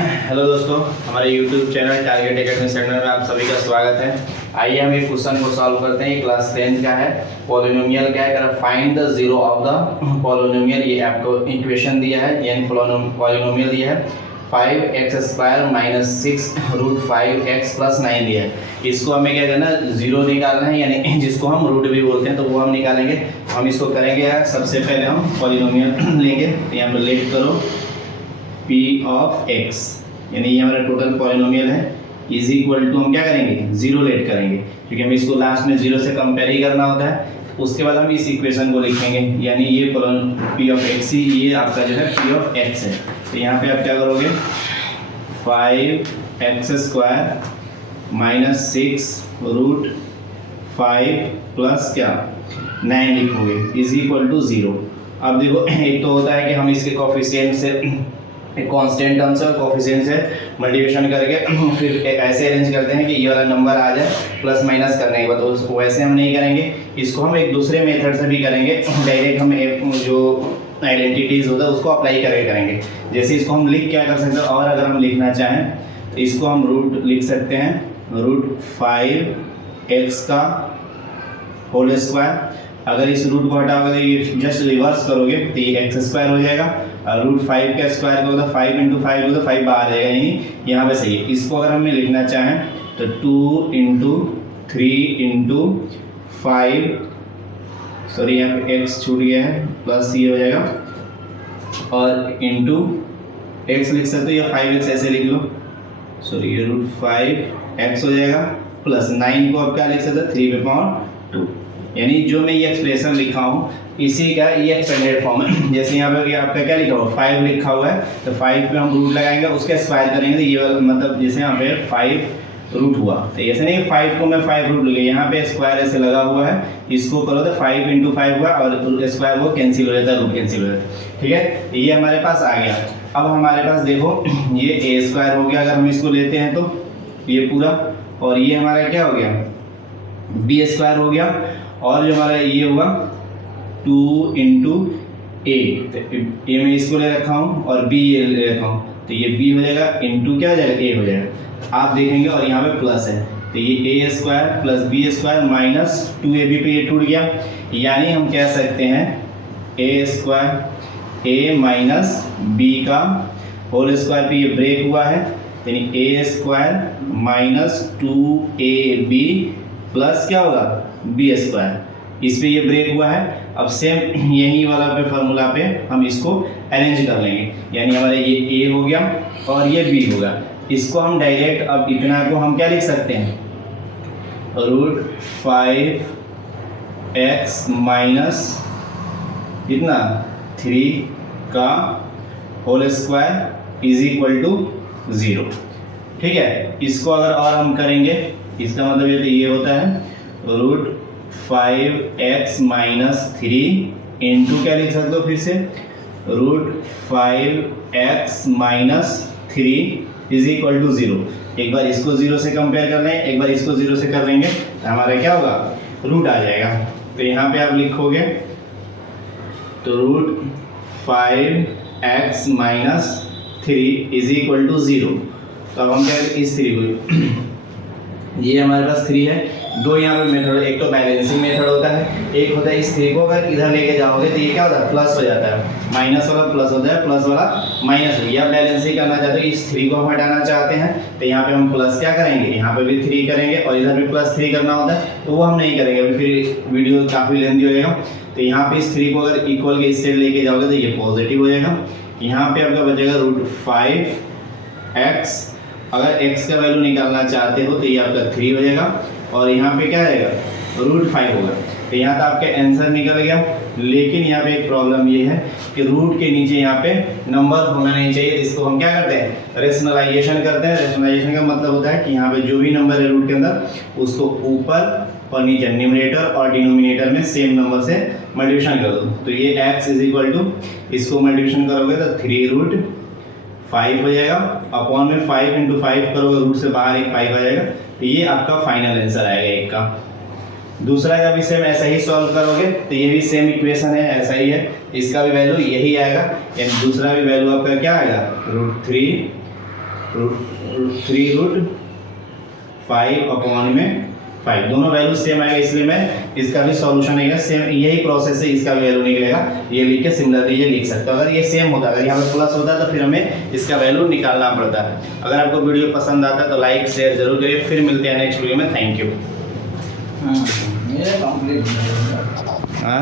Hello दोस्तों, हमारे YouTube channel target academy centre में आप सभी का स्वागत है। आइए हम एक क्वेश्चन को सॉल्व करते हैं। क्लास 10 का है। पॉलिनोमियल क्या है, find the zero of the polynomial. ये आपको इक्वेशन दिया है, यानी पॉलिनोमियल दिया है 5x² - 6 √5x + 9 दिया है। इसको हमें क्या करना है, जीरो निकालना है, यानी जिसको हम रूट भी बोलते हैं, तो वो हम निकालेंगे। हम इसको करेंगे। सबसे पहले हम पॉलिनोमियल लेंगे, तो यहाँ पर लेट करो p ऑफ x, यानी ये हमारा टोटल पॉलिनोमियल है, इज इक्वल टू हम क्या करेंगे, जीरो लेट करेंगे, क्योंकि हमें इसको लास्ट में जीरो से कंपेयर ही करना होता है। उसके बाद हम इस इक्वेशन को लिखेंगे, यानी ये p ऑफ x ही ये आपका जो है p ऑफ x है। तो यहाँ पे आप क्या करोगे, 5x² - 6 √5 प्लस क्या 9 लिखोगे, इज इक्वल टू 0। अब देखो, एक तो होता है कि हम इसके कोफिशिएंट से कांस्टेंट टर्म से और कोफिशिएंट से मल्टीप्लिकेशन करके फिर ऐसे अरेंज करते हैं कि ये वाला नंबर आ जाए प्लस माइनस करने के बाद। तो वैसे हम नहीं करेंगे, इसको हम एक दूसरे मेथड से भी करेंगे। डायरेक्ट हम एक जो आइडेंटिटीज होता है उसको अप्लाई करके करेंगे। जैसे इसको हम लिख क्या कर सकते हैं, और अगर हम लिखना चाहें तो इसको हम रूट लिख सकते हैं, √5x का होल स्क्वायर। अगर इस रूट को हटाओगे तो ये जस्ट रिवर्स करोगे तो ये x² हो जाएगा, और √5 का स्क्वायर करोगे तो 5 × 5 हो तो 5 बाहर जाएगा, यानी यहाँ पे सही है। इसको अगर हमें लिखना चाहें तो 2 × 3 × 5, सॉरी यहाँ पे x छूट गया है, प्लस ये हो जाएगा, और इंटू x लिख सकते हो या 5x ऐसे लिख लो, सॉरी ये √5x हो जाएगा, प्लस 9 को आप क्या लिख सकते हो, 3/2। यानी जो मैं ये एक्सप्रेशन लिखा हूँ इसी का ये एक्सपेंडेड फॉर्म है। जैसे यहाँ पे आपका क्या लिखा हुआ, 5 लिखा हुआ है, तो 5 पे हम रूट लगाएंगे, उसके स्क्वायर करेंगे, तो ये वाला मतलब जैसे यहाँ पे 5 रूट हुआ, तो ऐसे नहीं 5 को मैं 5 रूट लगे, यहाँ पे स्क्वायर ऐसे लगा हुआ है, इसको करो तो 5 × 5 हुआ, और स्क्वायर वो कैंसिल हो जाता है, रूट कैंसिल हो जाता है। ठीक है, ये हमारे पास आ गया। अब हमारे पास देखो ये a² हो गया, अगर हम इसको लेते हैं तो ये पूरा, और ये हमारा क्या हो गया, b² हो गया, और जो हमारा ये हुआ 2 × a, तो a में इसको ले रखा हूँ और b ये ले रखा हूँ, तो ये b हो जाएगा, इंटू क्या हो जाएगा, a हो जाएगा। आप देखेंगे, और यहाँ पे प्लस है, तो ये a² + b² - 2ab पे ये टूट गया, यानी हम कह सकते हैं a² - b का होल स्क्वायर पे ये ब्रेक हुआ है, यानी a² - 2ab प्लस क्या होगा, b², इस पे ये ब्रेक हुआ है। अब सेम यही वाला पे फार्मूला पे हम इसको अरेंज कर लेंगे, यानी हमारे ये a हो गया और ये b होगा। इसको हम डायरेक्ट, अब इतना को हम क्या लिख सकते हैं, √5x - इतना 3 का whole square is equal to 0। ठीक है, इसको अगर और हम करेंगे, इसका मतलब ये होता है √5x - 3 इंटू क्या लिख सकते हो फिर से, √5x - 3 इज इक्वल टू 0। एक बार इसको 0 से कंपेयर कर लें, एक बार इसको 0 से कर लेंगे, तो हमारा क्या होगा, रूट आ जाएगा। तो यहाँ पे आप लिखोगे तो √5x - 3 इज इक्वल टू 0। तो अब हम क्या करें, इस 3 को, ये हमारे पास 3 है, दो यहाँ पे मेथड, एक तो बैलेंसिंग मेथड होता है, एक होता है इस 3 को अगर इधर लेके जाओगे तो ये क्या होता है, प्लस हो जाता है, माइनस वाला प्लस होता है, प्लस वाला माइनस हो गया। बैलेंसिंग करना चाहते हो, इस 3 को हम हटाना चाहते हैं, तो यहाँ पे हम प्लस क्या करेंगे, यहाँ पे भी 3 करेंगे, और इधर भी +3 करना होता है, तो वो हम नहीं करेंगे, अभी फिर वीडियो काफ़ी लेंथी हो जाएगा। तो यहाँ पे इस 3 को अगर इक्वल के इस साइड लेके जाओगे तो ये पॉजिटिव हो जाएगा, यहाँ पे आपका बचेगा √5x, अगर x का वैल्यू निकालना चाहते हो तो ये आपका 3 हो जाएगा, और यहाँ पे क्या आएगा, √5 होगा। तो यहाँ तो आपका आंसर निकल गया, लेकिन यहाँ पे एक प्रॉब्लम ये है कि रूट के नीचे यहाँ पे नंबर होना नहीं चाहिए। इसको हम क्या करते हैं, रेशनलाइजेशन करते हैं। रेशनलाइजेशन का मतलब होता है कि यहाँ पे जो भी नंबर है रूट के अंदर, उसको ऊपर और नीचे न्यूमरेटर और डिनोमिनेटर में सेम नंबर से मल्टीप्लिकेशन कर दो। तो ये x इज इक्वल टू, इसको मल्टीप्लिकेशन करोगे तो 3√5 हो जाएगा, अपॉन में 5 × 5 करोगे, रूट से बाहर एक 5 आ जाएगा, तो ये आपका फाइनल आंसर आएगा एक का। दूसरा का भी सेम ऐसा ही सॉल्व करोगे तो ये भी सेम इक्वेशन है, ऐसा ही है, इसका भी वैल्यू यही आएगा, यानी दूसरा भी वैल्यू आपका क्या आएगा, √3 3√5/5 दोनों वैल्यू सेम आएगा, इसलिए मैं इसका भी सॉल्यूशन आएगा सेम, यही प्रोसेस है, इसका भी वैल्यू निकलेगा। ये लिख के सिमिलरली ये लिख सकते हो। अगर ये सेम होता, अगर यहाँ पे प्लस होता तो फिर हमें इसका वैल्यू निकालना पड़ता है। अगर आपको वीडियो पसंद आता है तो लाइक शेयर जरूर करिए। फिर मिलते हैं नेक्स्ट वीडियो में। Thank you. ये कंप्लीट हाँ।